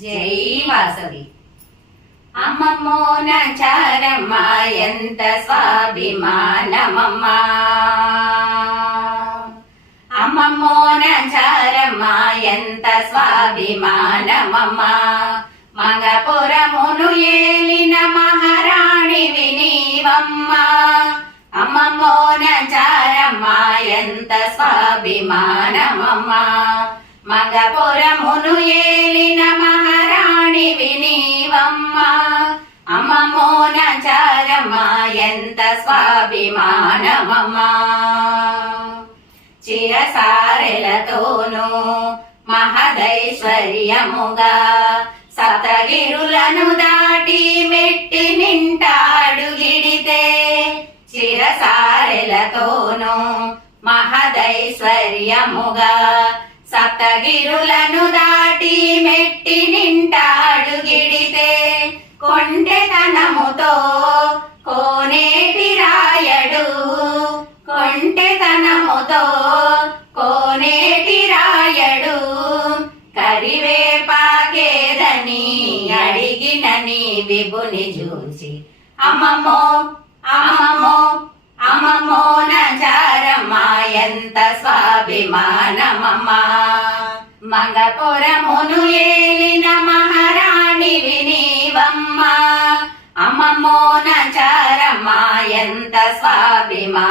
జై వాసవి. అమ్మమ్మో చారమ్మ ఎంత స్వాభిమానమమ్మా. అమ్మమ్మో చారమ్మ ఎంత స్వాభిమానమమ్మా. మంగపురమును ఏలిన మహారాణి వినీవమ్మ. అమ్మమ్మో చారమ్మ ఎంత స్వాభిమానమమ్మా. మంగపురమును ఏలిన ఎంత స్వాభిమానమమ్మా చిరసారెలతోనూ మహదైశ్వర్యముగా సతగిరులను దాటి మెట్టి నింటాడు గిడితే. చిరసారెలతోనూ మహదైశ్వర్యముగా సప్తగిరులను దాటి మెట్టి నింటాడు గిడితే. కొంటెతనముతో అడిగినని విభుని చూసి. అమ్మమ్మో అమ్మమ్మో అమ్మమ్మో నచారమ్మ ఎంత స్వాభిమానమమ్మా. మగపురమును ఏలిన మహారాణి వినీవమ్మా. అమ్మమ్మో నచారమ్మ ఎంత స్వాభిమానమమ్మా.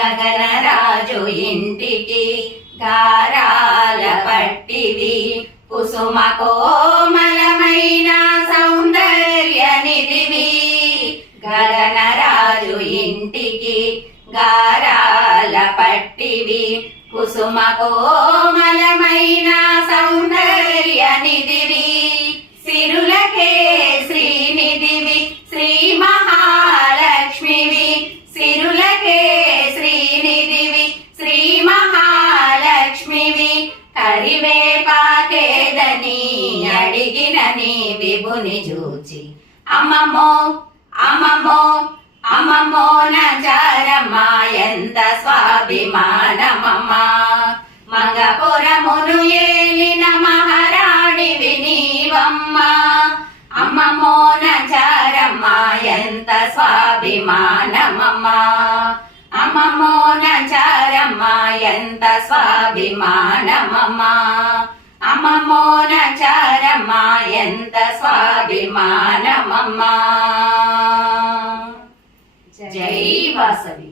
గగనరాజు ఇంటికి గారాల పట్టివి. కుసుమ కోమలమైన సౌందర్య నిధివి గగనరాజు ఇంటికి గారాల పట్టివి. కుసుమ కోమలమైన సౌందర్య నిధివి సిరులకే శ్రీనిధివి శ్రీ మహాలక్ష్మివి. సిరులకే శ్రీనిధివి శ్రీ మహాలక్ష్మివి. కరివే అడిగిన నీ విభుని చూచి. అమ్మమ్మో అమ్మమ్మో అమ్మమ్మో నచారమ్మా ఎంత స్వాభిమానమమ్మా. మంగపురమును ఏలిన మహారాణి వినీవమ్మా అమ్మమ్మో నచారమ్మా ఎంత స్వాభిమానమమ్మా. అమ్మమ్మో నచారమ్మా ఎంత స్వాభిమానమమ్మా. అమమోనచారమా ఎంత స్వాభిమానమమ్మా. జై వాసవి.